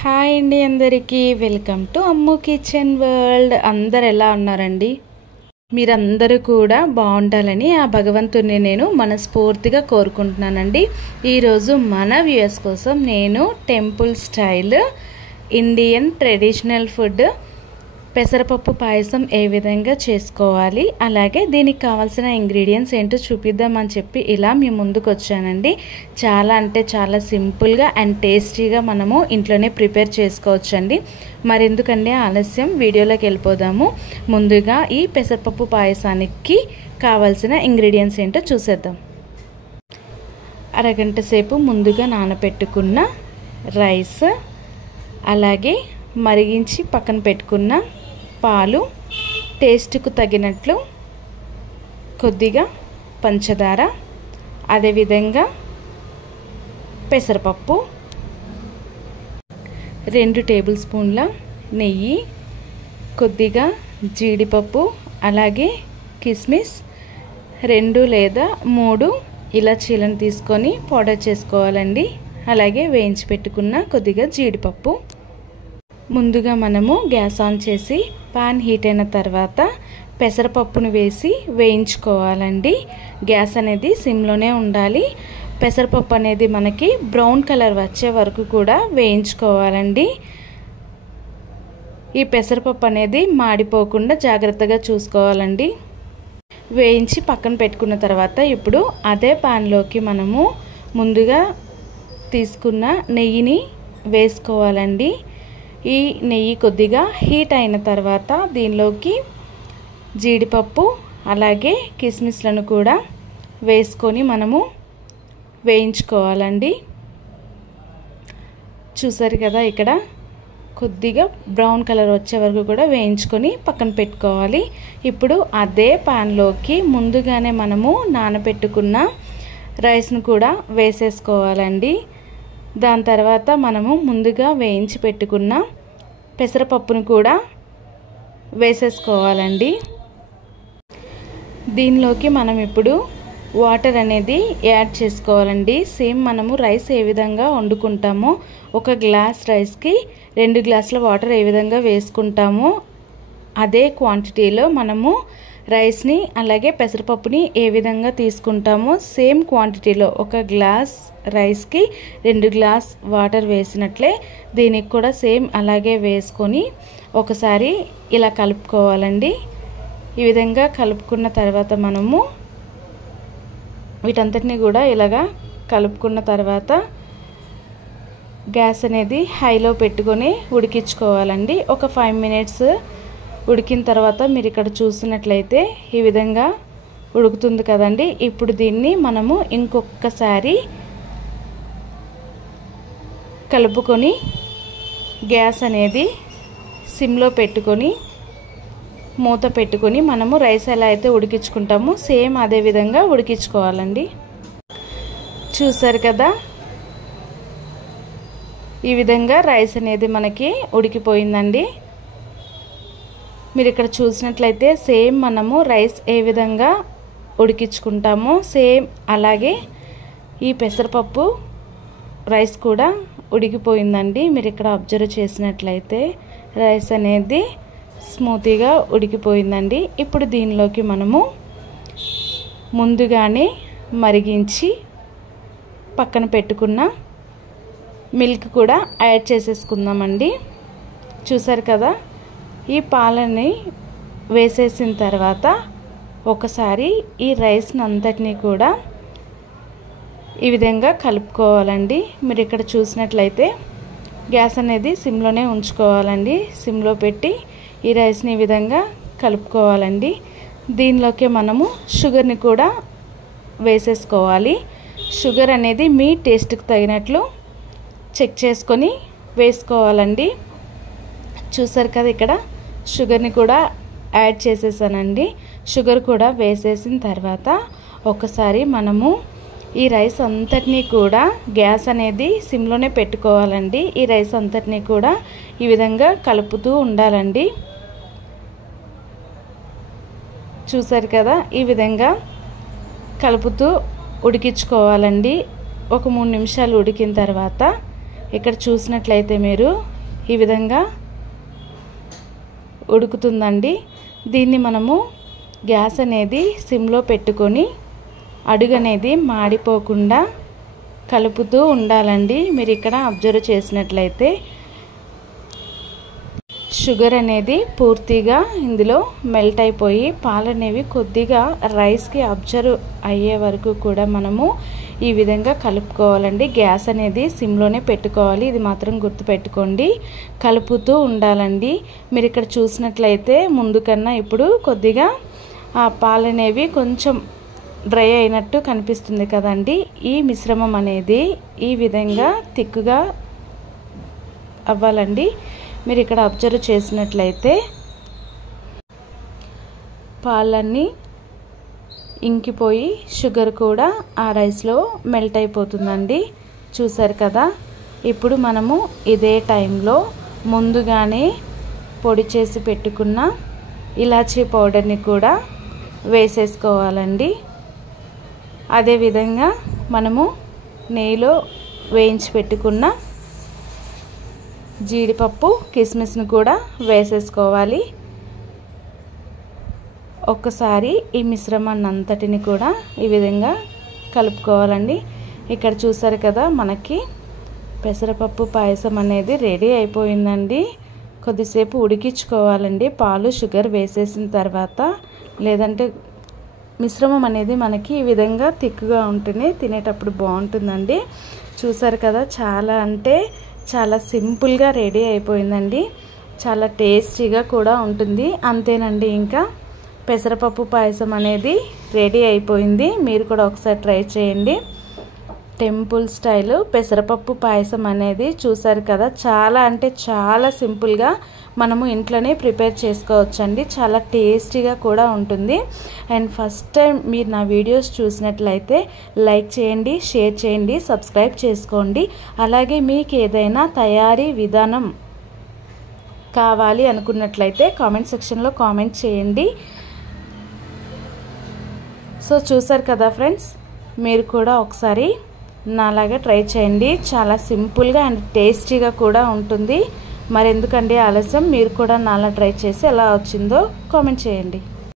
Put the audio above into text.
Hi అండి అందరికీ welcome to Ammu kitchen world. అందరు ఎలా ఉన్నారండి? మీరందరూ కూడా బాగుండాలని ఆ భగవంతుని నేను మనస్ఫూర్తిగా కోరుకుంటున్నానండి. ఈరోజు మన వ్యూయర్స్ కోసం నేను temple style Indian traditional food పెసరపప్పు పాయసం ఏ విధంగా చేసుకోవాలి, అలాగే దీనికి కావాల్సిన ఇంగ్రీడియంట్స్ ఏంటో చూపిద్దామని చెప్పి ఇలా మీ ముందుకు వచ్చానండి. చాలా అంటే చాలా సింపుల్గా అండ్ టేస్టీగా మనము ఇంట్లోనే ప్రిపేర్ చేసుకోవచ్చండి. మరెందుకంటే ఆలస్యం, వీడియోలోకి వెళ్ళిపోదాము. ముందుగా ఈ పెసరపప్పు పాయసానికి కావాల్సిన ఇంగ్రీడియంట్స్ ఏంటో చూసేద్దాం. అరగంట సేపు ముందుగా నానబెట్టుకున్న రైస్, అలాగే మరిగించి పక్కన పెట్టుకున్న పాలు, టేస్ట్కు తగినట్లు కొద్దిగా పంచదార, అదేవిధంగా పెసరపప్పు, 2 టేబుల్ స్పూన్ల నెయ్యి, కొద్దిగా జీడిపప్పు, అలాగే కిస్మిస్, 2 లేదా 3 ఇలాచీలను తీసుకొని పౌడర్ చేసుకోవాలండి. అలాగే వేయించి పెట్టుకున్న కొద్దిగా జీడిపప్పు. ముందుగా మనము గ్యాస్ ఆన్ చేసి పాన్ హీట్ అయిన తర్వాత పెసరపప్పును వేసి వేయించుకోవాలండి. గ్యాస్ అనేది సిమ్లోనే ఉండాలి. పెసరపప్పు అనేది మనకి బ్రౌన్ కలర్ వచ్చే వరకు కూడా వేయించుకోవాలండి. ఈ పెసరపప్పు అనేది మాడిపోకుండా జాగ్రత్తగా చూసుకోవాలండి. వేయించి పక్కన పెట్టుకున్న తర్వాత ఇప్పుడు అదే పాన్లోకి మనము ముందుగా తీసుకున్న నెయ్యిని వేసుకోవాలండి. ఈ నెయ్యి కొద్దిగా హీట్ అయిన తర్వాత దీనిలోకి జీడిపప్పు అలాగే కిస్మిస్లను కూడా వేసుకొని మనము వేయించుకోవాలండి. చూసారు కదా, ఇక్కడ కొద్దిగా బ్రౌన్ కలర్ వచ్చే వరకు కూడా వేయించుకొని పక్కన పెట్టుకోవాలి. ఇప్పుడు అదే పాన్లోకి ముందుగానే మనము నానబెట్టుకున్న రైస్ను కూడా వేసేసుకోవాలండి. దాని తర్వాత మనము ముందుగా వేయించి పెట్టుకున్న పెసరపప్పును కూడా వేసేసుకోవాలండి. దీనిలోకి మనం ఇప్పుడు వాటర్ అనేది యాడ్ చేసుకోవాలండి. సేమ్ మనము రైస్ ఏ విధంగా వండుకుంటామో, 1 గ్లాస్ రైస్కి 2 గ్లాసుల వాటర్ ఏ విధంగా వేసుకుంటామో అదే క్వాంటిటీలో మనము రైస్ని అలాగే పెసరపప్పుని ఏ విధంగా తీసుకుంటామో సేమ్ క్వాంటిటీలో 1 గ్లాస్ రైస్కి 2 గ్లాస్ వాటర్ వేసినట్లే దీనికి కూడా సేమ్ అలాగే వేసుకొని ఒకసారి ఇలా కలుపుకోవాలండి. ఈ విధంగా కలుపుకున్న తర్వాత మనము వీటంతటిని కూడా ఇలాగా కలుపుకున్న తర్వాత గ్యాస్ అనేది హైలో పెట్టుకొని ఉడికించుకోవాలండి. ఒక 5 మినిట్స్ ఉడికిన తర్వాత మీరు ఇక్కడ చూసినట్లయితే ఈ విధంగా ఉడుకుతుంది కదండి. ఇప్పుడు దీన్ని మనము ఇంకొకసారి కలుపుకొని గ్యాస్ అనేది సిమ్లో పెట్టుకొని మూత పెట్టుకొని మనము రైస్ ఎలా అయితే ఉడికించుకుంటామో సేమ్ అదే విధంగా ఉడికించుకోవాలండి. చూసారు కదా, ఈ విధంగా రైస్ అనేది మనకి ఉడికిపోయిందండి. మీరు ఇక్కడ చూసినట్లయితే సేమ్ మనము రైస్ ఏ విధంగా ఉడికించుకుంటామో సేమ్ అలాగే ఈ పెసరపప్పు రైస్ కూడా ఉడికిపోయిందండి. మీరు ఇక్కడ అబ్జర్వ్ చేసినట్లయితే రైస్ అనేది స్మూతీగా ఉడికిపోయిందండి. ఇప్పుడు దీనిలోకి మనము ముందుగానే మరిగించి పక్కన పెట్టుకున్న మిల్క్ కూడా యాడ్ చేసేసుకుందామండి. చూసారు కదా, ఈ పాలని వేసేసిన తర్వాత ఒకసారి ఈ రైస్ని అంతటినీ కూడా ఈ విధంగా కలుపుకోవాలండి. మీరు ఇక్కడ చూసినట్లయితే గ్యాస్ అనేది సిమ్లోనే ఉంచుకోవాలండి. సిమ్లో పెట్టి ఈ రైస్ని ఈ విధంగా కలుపుకోవాలండి. దీనిలోకి మనము షుగర్ని కూడా వేసేసుకోవాలి. షుగర్ అనేది మీ టేస్ట్కి తగినట్లు చెక్ చేసుకొని వేసుకోవాలండి. చూసారు కదా, ఇక్కడ షుగర్ని కూడా యాడ్ చేసేసానండి. షుగర్ కూడా వేసేసిన తర్వాత ఒకసారి మనము ఈ రైస్ అంతటినీ కూడా గ్యాస్ అనేది సిమ్లోనే పెట్టుకోవాలండి. ఈ రైస్ అంతటినీ కూడా ఈ విధంగా కలుపుతూ ఉండాలండి. చూసారు కదా, ఈ విధంగా కలుపుతూ ఉడికించుకోవాలండి. ఒక 3 నిమిషాలు ఉడికిన తర్వాత ఇక్కడ చూసినట్లయితే మీరు ఈ విధంగా ఉడుకుతుందండి. దీన్ని మనము గ్యాస్ అనేది సిమ్లో పెట్టుకొని అడుగు అనేది మాడిపోకుండా కలుపుతూ ఉండాలండి. మీరు ఇక్కడ అబ్జర్వ్ చేసినట్లయితే షుగర్ అనేది పూర్తిగా ఇందులో మెల్ట్ అయిపోయి పాలు అనేవి కొద్దిగా రైస్కి అబ్జర్వ్ అయ్యే వరకు కూడా మనము ఈ విధంగా కలుపుకోవాలండి. గ్యాస్ అనేది సిమ్లోనే పెట్టుకోవాలి, ఇది మాత్రం గుర్తుపెట్టుకోండి. కలుపుతూ ఉండాలండి. మీరు ఇక్కడ చూసినట్లయితే ముందు కన్నా ఇప్పుడు కొద్దిగా ఆ పాలు అనేవి కొంచెం డ్రై అయినట్టు కనిపిస్తుంది కదండి. ఈ మిశ్రమం అనేది ఈ విధంగా తిక్కుగా అవ్వాలండి. మీరు ఇక్కడ అబ్జర్వ్ చేసినట్లయితే పాలన్నీ ఇంకిపోయి షుగర్ కూడా ఆ రైస్లో మెల్ట్ అయిపోతుందండి. చూసారు కదా. ఇప్పుడు మనము ఇదే టైంలో ముందుగానే పొడి చేసి పెట్టుకున్న ఇలాచీ పౌడర్ని కూడా వేసేసుకోవాలండి. అదేవిధంగా మనము నెయ్యిలో వేయించి పెట్టుకున్న జీడిపప్పు కిస్మిస్ను కూడా వేసేసుకోవాలి. ఒక్కసారి ఈ మిశ్రమాన్ని అంతటిని కూడా ఈ విధంగా కలుపుకోవాలండి. ఇక్కడ చూసారు కదా, మనకి పెసరపప్పు పాయసం అనేది రెడీ అయిపోయిందండి. కొద్దిసేపు ఉడికించుకోవాలండి పాలు షుగర్ వేసేసిన తర్వాత. లేదంటే మిశ్రమం అనేది మనకి ఈ విధంగా తిక్కుగా ఉంటేనే తినేటప్పుడు బాగుంటుందండి. చూసారు కదా, చాలా అంటే చాలా సింపుల్గా రెడీ అయిపోయిందండి. చాలా టేస్టీగా కూడా ఉంటుంది. అంతేనండి, ఇంకా పెసరపప్పు పాయసం అనేది రెడీ అయిపోయింది. మీరు కూడా ఒకసారి ట్రై చేయండి. టెంపుల్ స్టైల్ పెసరపప్పు పాయసం అనేది చూసారు కదా, చాలా అంటే చాలా సింపుల్గా మనము ఇంట్లోనే ప్రిపేర్ చేసుకోవచ్చండి. చాలా టేస్టీగా కూడా ఉంటుంది. అండ్ ఫస్ట్ టైం మీరు నా వీడియోస్ చూసినట్లయితే లైక్ చేయండి, షేర్ చేయండి, సబ్స్క్రైబ్ చేసుకోండి. అలాగే మీకు ఏదైనా తయారీ విధానం కావాలి అనుకున్నట్లయితే కామెంట్ సెక్షన్లో కామెంట్ చేయండి. సో చూసారు కదా ఫ్రెండ్స్, మీరు కూడా ఒకసారి నాలాగా ట్రై చేయండి. చాలా సింపుల్గా అండ్ టేస్టీగా కూడా ఉంటుంది. మరెందుకండి ఆలస్యం, మీరు కూడా నాలా ట్రై చేసి ఎలా వచ్చిందో కామెంట్ చేయండి.